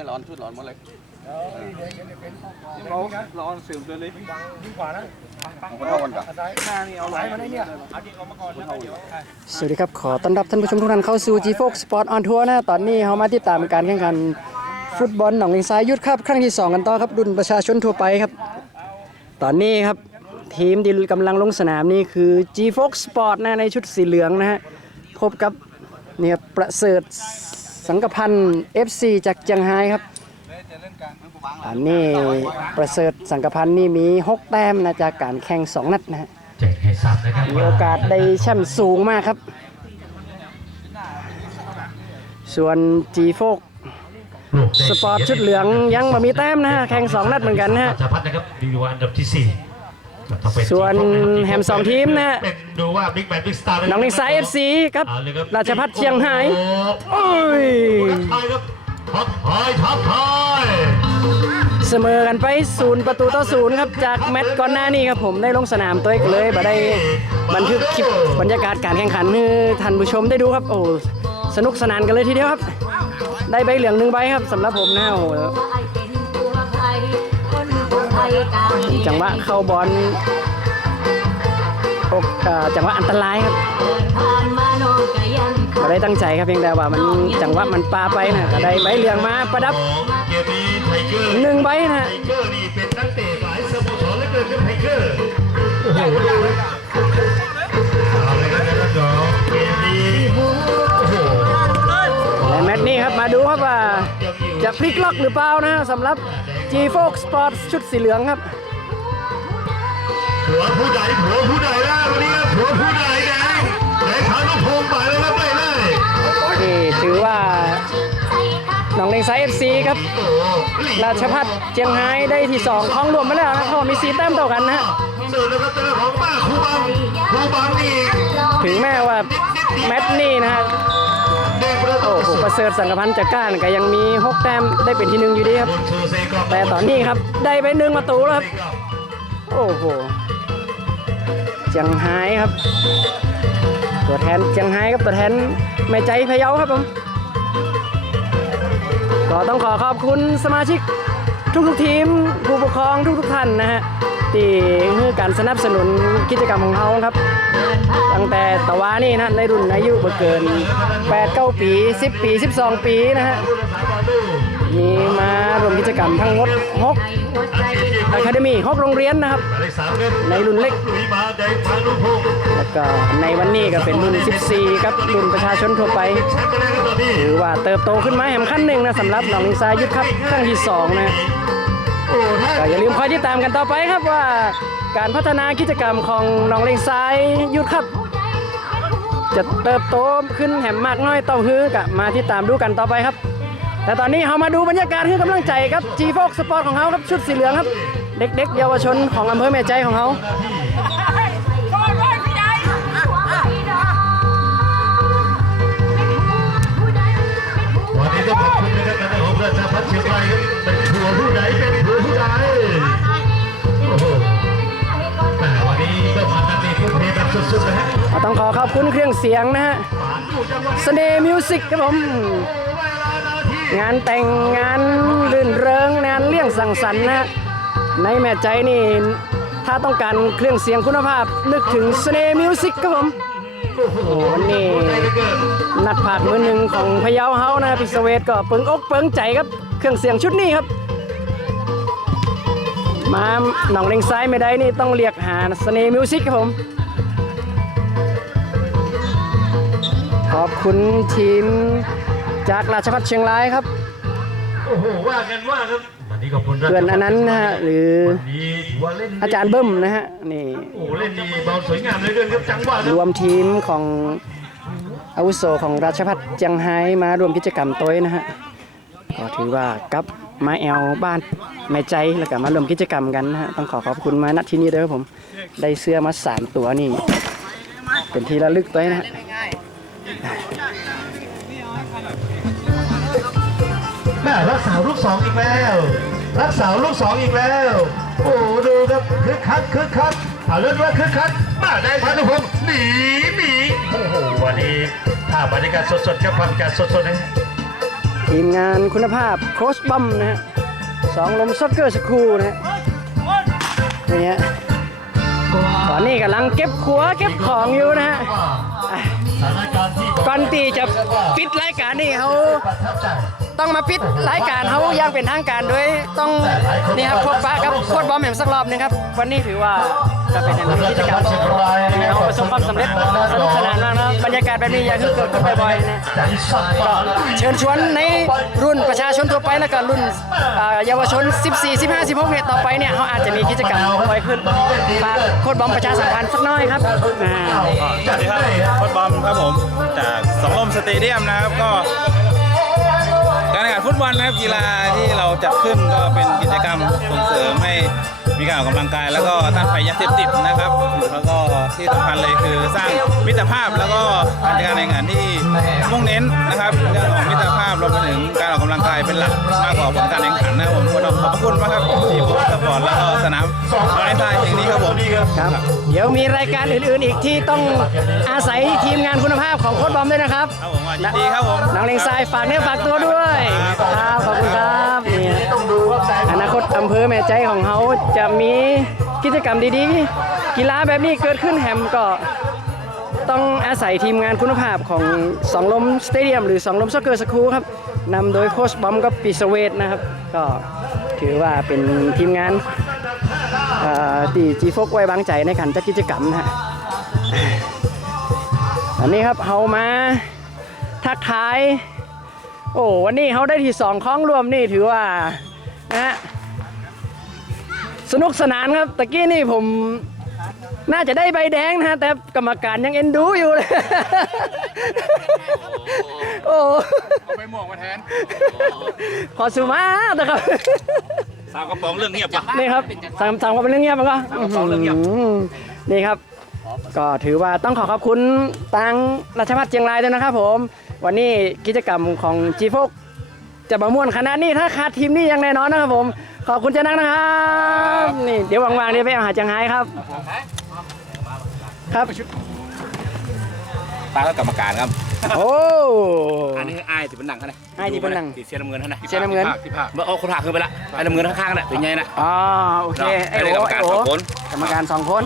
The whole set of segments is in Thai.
ให้ร้อนชุดร้อนหมดเลยเราเราเอาสืบเลยเลยคนเท่ากันกับหน้านี่เอาไหลมาได้เนี่ยสวัสดีครับ ขอต้อนรับท่านผู้ชมทุกท่านเข้าสู่ G Fox Sport on Tour นะ ตอนนี้เรามาติดตามการแข่งขันฟุตบอลหนองเลงซ้ายยุทธครับ ครั้งที่ 2 กันต่อครับรุ่นประชาชนทั่วไปครับ ตอนนี้ครับ ทีมที่กำลังลงสนามนี่คือ G Fox Sport นะในชุดสีเหลืองนะฮะพบกับเนี่ยประเสริฐ สังกพันธ์ FC จากเจียงไฮ้ครับ อันนี้ประเสริฐสังกพันธ์นี่มี 6 แต้มนะจากการแข่ง 2 นัดนะฮะแจ้งให้ทราบนะครับมีโอกาสได้แชมป์สูงมากครับ ส่วน G โฟกลูกได้สปอร์ตชุดเหลืองยังมามีแต้มนะฮะแข่ง 2 นัดเหมือนกันนะฮะราชพัฒน์นะครับอยู่อันดับที่สี่ก็ต้องเป็น ส่วนแฮมสองทีมนะฮะเป็นดูว่าบิ๊กแมนบิ๊กสตาร์น้องนิกไซเอฟซีครับเอาเลยครับราชพัฒน์เชียงไฮ้โอ้โอ้ยทักทายครับทักทายทักทายเสมอกันไปศูนย์ประตูต่อศูนย์ครับจากแมตช์ก่อนหน้านี้ครับผมได้ลงสนามตัวเองเลยมาได้บันทึกคลิปบรรยากาศการแข่งขันให้ท่านผู้ชมได้ดูครับโอ้สนุกสนานกันเลยทีเดียวครับ ได้ใบเหลืองหนึ่งใบครับสำหรับผมนะโอ้ จังหวะเข้าบอลอกเอ่อจังหวะอันตรายครับไม่ได้ตั้งใจครับเพียงแต่ว่ามันจังหวะมันปาไปนะก็ได้ใบเหลืองมาประดับของเกมนี้ไทเกอร์หนึ่งใบนะไทเกอร์นี่เป็นนักเตะหลายสโมสรเหลือเกินครับไทเกอร์โอ้โหดูครับเอาเลยครับท่านผู้ชมเกมนี้โอ้โหในแมตช์นี้ครับมาดูครับว่าจะพลิกล็อกหรือเปล่านะสำหรับ G Fox Sport ชุดสีเหลืองครับผัวผู้ใดผัวผู้ใดนะวันนี้ครับผัวผู้ใดนะไหนพาน้องพงไปเลยครับไปเลยนี่ถือว่าหนองเลงไซเอฟซีครับโอ้หลีราชพัฒน์เจียงไฮ้ได้ที่2คล้องรวมมาแล้วนะเพราะว่ามีสีแต้มเท่ากันนะฮะเดินแล้วครับเจอของป้าครูบังครูบังนี่ถึงแม้ว่าแมตช์นี้นะฮะเด้งประตู โอ้โหประเสริฐสังกพันธ์จากก้านก็ยังมี6แต้มได้เป็นที่หนึ่งอยู่ดีครับบนโชเซกรอบแต่ตอนนี้ครับได้ไปหนึ่งประตูแล้วครับ โอ้โหเจียงไฮ้ครับ ตัวแทนเจียงไฮ้ครับตัวแทนแม่ใจพะเยาครับผมก็ต้องขอขอบคุณสมาชิกทุกๆทีมผู้ปกครองทุกๆท่านนะฮะที่ให้การสนับสนุนกิจกรรมของเขาครับ ตั้งแต่ตะวานี่นะในรุ่นอายุบ่เกิน8 9ปี 10 ปี 12 ปีนะฮะมีมารวมกิจกรรมทั้งหมด6อะคาเดมี่6โรงเรียนนะครับ ในรุ่นเล็ก แล้วก็ในวันนี้ก็เป็นรุ่น 14 ครับรุ่นประชาชนทั่วไปแชมป์ไปแล้วครับตอนนี้ถือว่าเติบโตขึ้นมาแห่งขั้นหนึ่งนะสำหรับหนองลิงซายุทธครับครั้งที่ 2 นะโอ้ท่านก็อย่าลืมคอยติดตามกันต่อไปครับว่า การพัฒนากิจกรรมของน้องเล็งซ้ายยุทธครับ จะเติบโตขึ้นแหมมากน้อยต้าฮื้อกะมาที่ตามดูกันต่อไปครับ แต่ตอนนี้เรามาดูบรรยากาศให้กำลังใจครับจีโฟกสปอร์ตของเขาครับชุดสีเหลืองครับ เด็กๆ เยาวชนของอำเภอแม่ใจของเขา ต้องขอขอบคุณเครื่องเสียงนะฮะเสน่ห์มิวสิกครับผม งานแต่งงานรื่นเริงงานเลี้ยงสังสรรค์นะในแม่ใจนี่ถ้าต้องการเครื่องเสียงคุณภาพนึกถึงเสน่ห์มิวสิกครับผมโอ้โหวันนี้ใจเหลือเกินนัดภาคมือหนึ่งของพะเยาเฮานะพิศเวทก็เปิงอกเปิงใจครับ เครื่องเสียงชุดนี้ครับ มาหนองเลงซ้ายไม่ได้นี่ต้องเรียกหาเสน่ห์มิวสิกครับผม ขอบคุณทีมจากราชพัฒเชียงรายครับโอ้โหว่ากันว่าครับวันนี้ขอบคุณราชเพื่อนอันนั้นนะฮะหรือวันนี้ถือว่าเล่นอาจารย์เบิ้มนะฮะนี่โอ้โหเล่นดีเบาสวยงามเลยเกินครับจังหวะครรับวมทีมของอาวุโสของราชพัฒเจียงไฮ้มารวมกิจกรรมตัวเองนะฮะก็ถือว่ากับมาแอลบ้านแม่ใจแล้วก็มารวมกิจกรรมกันนะฮะต้องขอขอบคุณมาณที่นี้ด้วยครับผมได้เสื้อมาสามตัวนี่เป็นที่ระลึกตัวเองนะฮะ แม่รักษาลูกสองอีกแล้ว รักษาลูกสองอีกแล้ว โอ้โหดูครับคึกคักคึกคักเอาเรื่องว่าคึกคักมาได้พันุพงศ์หนีหนีโอ้โหวันนี้ถ้าบรรยากาศสดๆครับบรรยากาศสดๆนะทีมงานคุณภาพโค้ชบัมนะฮะสองลมซ็อกเกอร์สคูลนะฮะนี่ฮะตอนนี้กำลังเก็บขัวเก็บของอยู่นะฮะอะสถานการณ์ที่ก่อนตีจะปิดรายการนี่เขาประทับใจ ต้องมาปิดรายการเขาอย่างเป็นทางการด้วยต้องนี่ครับพบปะกับโค้ชบอมแหม่มสักรอบหนึงครับวันนี้ถือว่าจะเป็นหนึ่งกิจกรรมที่เราประสบความสำเร็จสนุกสนานมากนะบรรยากาศแบบนี้อย่าเพิ่เกิดขึ้นบ่อยๆนะก็เชิญชวนในรุ่นประชาชนทั่วไปแล้วก็รุ่นอ่าเยาวชน 14 15 16เนี่ยต่อไปเนี่ยเขาอาจจะมีกิจกรรมบ่อยขึ้นฝากโค้ชบอมประชาสัมพันธ์สักหน้อยครับอ่า สวัสดีครับโค้ชบอมครับผม จากสองลมสเตเดียมนะครับ ก็ การแข่งขันฟุตบอลนะครับกีฬาที่เราจัดขึ้นก็เป็นกิจกรรมส่งเสริมให้มีการออกกำลังกาย แล้วก็ต้านภัยยาเสพติดนะครับแล้วก็ที่สำคัญเลยคือสร้างมิตรภาพแล้วก็การจัดการแข่งขันที่มุ่งเน้นนะครับเรื่องของ รภาพรวมไปถึงการออกกำลังกายเป็นหลักมากกว่าผลการแข่งขันนะครับผมก็ต้องขอบพระคุณมากครับทีมฟุตบอลแล้วก็สนามนอนในทรายแห่งนี้ครับผมครับ เดี๋ยวมีรายการอื่นๆอีกที่ต้องอาศัยทีมงานคุณภาพของโค้ชบอมด้วยนะครับครับผมยินดีครับผมน้องเลงทรายฝากเนื้อฝากตัวด้วยครับขอบคุณครับนี่อนาคตอำเภอแม่ใจของเขาจะมีกิจกรรมดีๆ กีฬาแบบนี้เกิดขึ้นแฮมก็ ต้องอาศัยทีมงานคุณภาพของสองลมสเตเดียมหรือสองลมซ็อกเกอร์สคูลครับนำโดยโค้ชบอมกับปิสเวตนะครับ ก็ถือว่าเป็นทีมงานเอ่อที่จีฟกไว้วางใจในการจัดกิจกรรมนะฮะอันนี้ครับเขามาทักทาย โอ้วันนี้เขาได้ที่สองคล้องรวมนี่ถือว่านะฮะสนุกสนานครับตะกี้นี่ผม น่าจะได้ใบแดงนะฮะแต่กรรมการยังเอ็นดูอยู่เลย โอ้เอาไปหมวกมาแทนขอสุมานะครับ สาวกระป๋องเรื่องเงียบปะ นี่ครับสามสามก็เป็นเรื่องเงียบมันก็สามกระป๋องเรื่องเงียบ อื้อหือนี่ครับ ก็ถือว่าต้องขอขอบคุณทางราชพัฒเชียงรายด้วยนะครับผม วันนี้กิจกรรมของจีฟกจะมาม่วนขนาดนี้ถ้าขาดทีมนี้ยังแน่นอนนะครับผม ขอบคุณเจ้านักนะครับ นี่เดี๋ยวว่างๆเดี๋ยวไปเอาหาจังไห้ครับ ครับตาก็กรรมการครับ โอ้ อันนี้ไอ้ายที่เป็นหนังเขาเนี่ยอ้ายที่เป็นหนังสีเสียน้ำเงินเขาเนี่ยเชียร์น้ำเงิน ที่ภาคเมื่อเอาคนภาคขึ้นไปละไอ้น้ำเงินข้างๆน่ะเป็นไงน่ะอ๋อโอเคไอ้ไอ้โอ้กรรมไอ้การโอ้สองคนกรรมการสองคน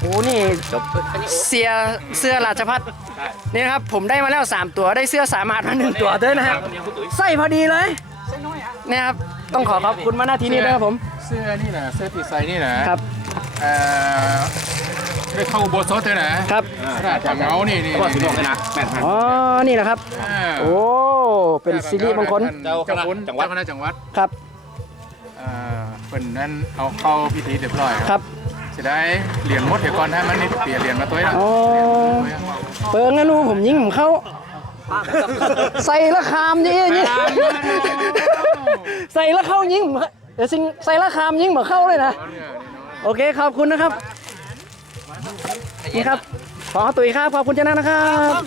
โอ้นี่จบเสียเสื้อราชพัฒนี่นะครับผมได้มาแล้ว 3 ตัวได้เสื้อสามารถมาหนึ่งตัวด้วยนะครับใส่พอดีเลยเนี่ยครับต้องขอขอบคุณมาหน้าที่นี้ด้วยครับผม เสื้อนี่นะเสื้อติดไซนี่นะครับเอ่อ ได้เข้าโบสถ์เลยนะครับ ขนาดจากเงานี่นี่ก็สีม่วงเลยนะแม่นครับอ๋อ นี่แหละครับ อ่าโอ้ เป็นสิริมงคล เจ้าคณะจังหวัด เจ้าคณะจังหวัดครับเอ่อเป็นนั้นเอาเข้าพิธีเรียบร้อยครับ จะได้เหรียญหมดเดี๋ยวก่อนให้มันนี่เปลี่ยนเหรียญมาตัวนี้อ๋อ เปิงนะลูกผมยิงผมเข้า ใส่ละคามยี่ยี่ใส่ละเข้ายิงผมเดี๋ยวสิงใส่ละคามยิงเหมือนเข้าเลยนะ โอเค ขอบคุณนะครับ นี่ครับขอตุยครับ ขอบคุณเจ้าหน้านะครับ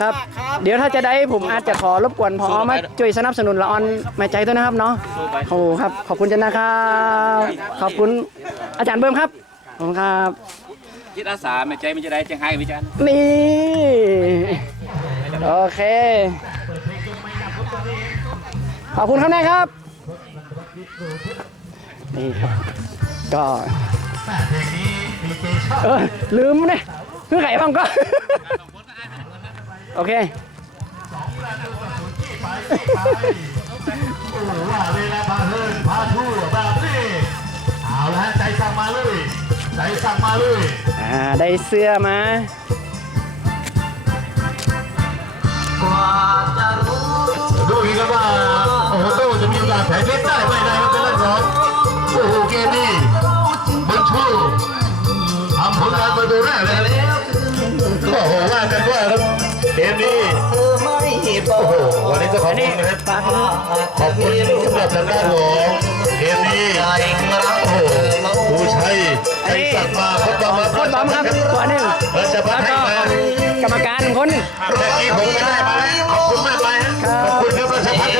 ครับเดี๋ยวถ้าจะได้ผมอาจจะขอรบกวนพอมาช่วยสนับสนุนละออนแม่ใจด้วยนะครับเนาะโอ้ครับ ขอบคุณเจ้าหน้าครับ ขอบคุณอาจารย์เบิ้มครับ ขอบคุณครับ จิตอาสาแม่ใจมันจะได้จังไห้วิจารณ์นี่ โอเค ขอบคุณครับนายครับ นี่ครับ ก็เพลงนี้ดี เจชอบเออลืมเนี่ยเพื่อไข่บ้างก็ โอเคโอ้โหว่าเวลาพาเฮินพาทั่วแบบนี้เอาละฮะใจสั่งมาเลยใจสั่งมาเลยอ่าได้เสื้อมาดูอีกแล้วว่าโอ้โหโต้จะมีโอกาสแพ้เล็กได้ไม่ได้มั โอ้โหว่ากันว่าครับเกมนี้โอ้โหวันนี้ก็ขอบคุณนะครับขอบคุณสำหรับทางด้านของเกมนี้โอ้โหผู้ชัยใจสั่งมาพบมาโคตรบอมครับตัวหนึ่งราชพัฒน์ให้มากรรมการคนหนึ่งเมื่อกี้ผมได้มาแล้วขอบคุณมากไปฮะขอบคุณครับราชพัฒน์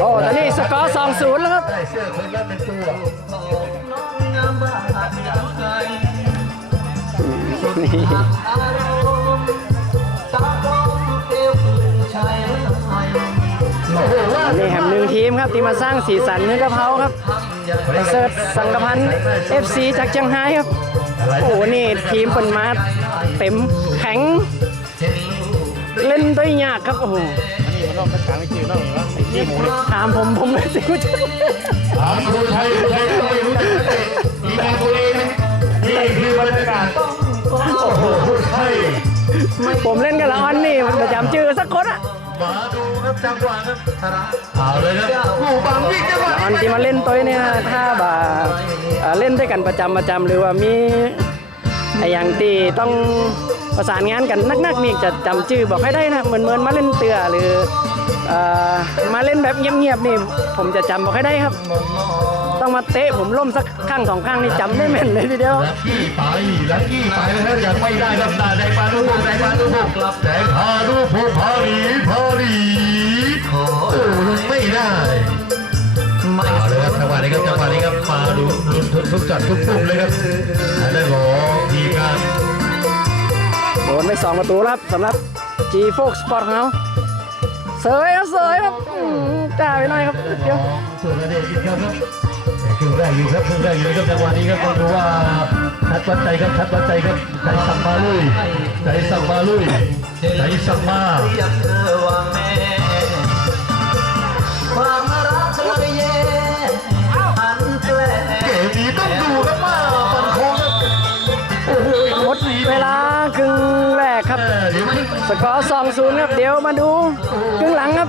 โอ้ตอนนี้สกอร์สองศูนย์แล้วครับได้เสื้อคนละเป็นตัว นี่นี่แหมหนึ่งทีมครับที่มาสร้างสีสันเนื้อกะเพราครับประเสริฐสังกพันธ์ FC จากเชียงรายครับ โอ้โหนี่ทีมเปินมาเต็มแข็ง เล่นได้ยากครับ โอ้โหถามผมผมไม่รู้จะถามครูชัยครูชัยก็ไม่รู้จักนักเตะทีมงานตัวเอง ผมเล่นกับละออนนี่มันประจำชื่อสักคนอะมาดูครับจังหวะครับเอาเลยครับผู้บังวิ่งจังหวะละออนที่มาเล่นตัวเนี่ยถ้าบ่าเอ่อเล่นด้วยกันประจำประจำหรือว่ามีไอ้อย่างที่ต้องประสานงานกันนักๆนี่จะจำชื่อบอกให้ได้นะเหมือนเหมือนมาเล่นเตือหรือเอ่อมาเล่นแบบเงียบๆนี่ผมจะจำบอกให้ได้ครับ ต้องมาเตะผมล่มสักข้างสองข้างนี่จำได้แม่นเลยทีเดียวลักกี้ไปลักกี้ไปนะครับยังไม่ได้ครับได้ได้ปาดูพงได้ปาดูพงแต่พาดูพงพาหลีพาหลีโอ้ยังไม่ได้เอาเลยครับจังหวะนี้ครับจังหวะนี้ครับมาดูลุ้นทุกทุกจัดทุกปุ่มเลยครับอันนั้นของทีมงานโดนไปสองประตูครับสำหรับ G Fox Sport ของเขาเสยครับเสยครับจ้าไปหน่อยครับเดี๋ยว ส่วนระเดชกินครับครับแต่ครึ่งแรกอยู่ครับครึ่งแรกอยู่ครับจังหวะนี้ครับต้องดูว่าชัดวัดใจครับชัดวัดใจครับใจสั่งมาลุยใจสั่งมาลุยใจสั่งมาความรักเธอแย่อันแปลเกมนี้ต้องดูครับว่าฟันโค้งครับโอ้โหหมดเวลาครึ่งแรกครับเออเดี๋ยวมันสกอร์2 0ครับ เดี๋ยวมาดูครึ่งหลังครับ